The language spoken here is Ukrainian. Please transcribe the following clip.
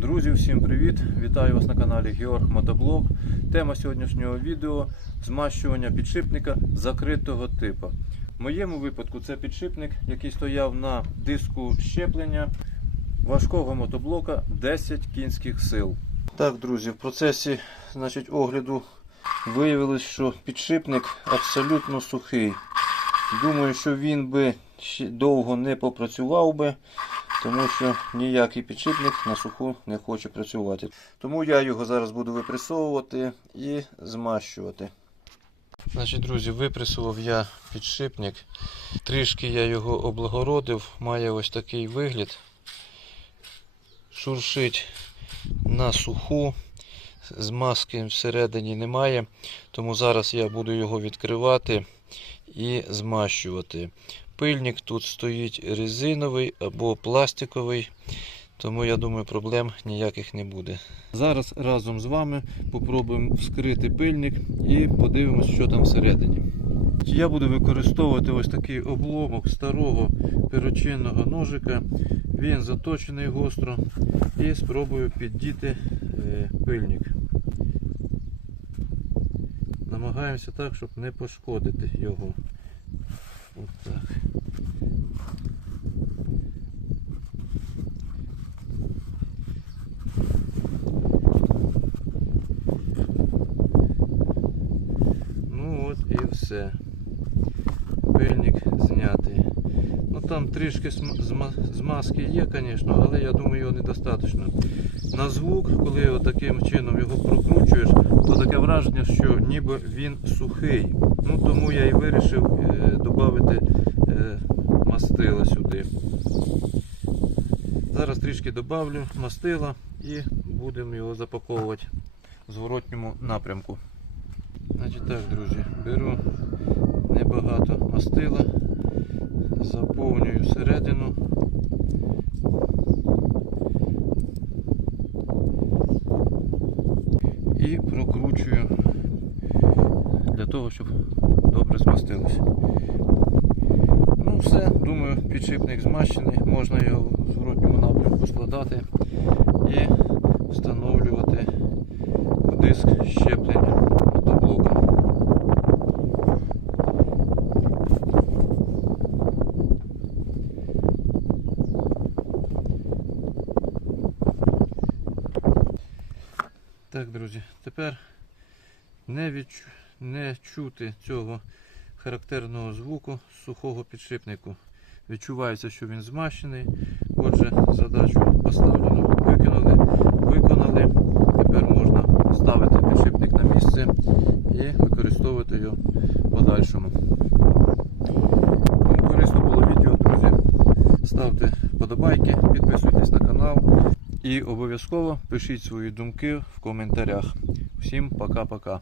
Друзі, всім привіт! Вітаю вас на каналі Георг Мотоблог. Тема сьогоднішнього відео змащування підшипника закритого типу. В моєму випадку це підшипник, який стояв на диску щеплення важкого мотоблока 10 кінських сил. Так, друзі, в процесі значить, огляду виявилось, що підшипник абсолютно сухий. Думаю, що він би довго не попрацював би, тому що ніякий підшипник на суху не хоче працювати. Тому я його зараз буду випресовувати і змащувати. Значить, друзі, випресував я підшипник. Трішки я його облагородив, має ось такий вигляд. Шуршить на суху. Змазки всередині немає, тому зараз я буду його відкривати і змащувати. Пильник тут стоїть резиновий або пластиковий, тому я думаю, проблем ніяких не буде. Зараз разом з вами попробуємо вскрити пильник і подивимось, що там всередині. Я буду використовувати ось такий обломок старого перочинного ножика. Він заточений гостро. І спробую піддіти е, пильник. Намагаємося так, щоб не пошкодити його. От так. Ну от і все. Пильник знятий. Ну там трішки змазки є, звісно, але я думаю, його недостатньо. На звук, коли таким чином його прокручуєш, то таке враження, що ніби він сухий. Ну тому я і вирішив додати е, мастила сюди. Зараз трішки додавлю мастила і будемо його запаковувати в зворотньому напрямку. Значить так, друзі, беру небагато мастила, заповнюю середину. І прокручую для того, щоб добре змастилося. Підшипник змащений, можна його в зворотньому напрямку складати і встановлювати диск щеплення мотоблока. Так, друзі, тепер не, відчу... не чути цього характерного звуку сухого підшипнику. Відчувається, що він змащений. Отже, задачу поставлено. Виконали, виконали. Тепер можна ставити підшипник на місце і використовувати його в подальшому. Кому корисно було відео, друзі, ставте вподобайки, підписуйтесь на канал і обов'язково пишіть свої думки в коментарях. Всім пока-пока.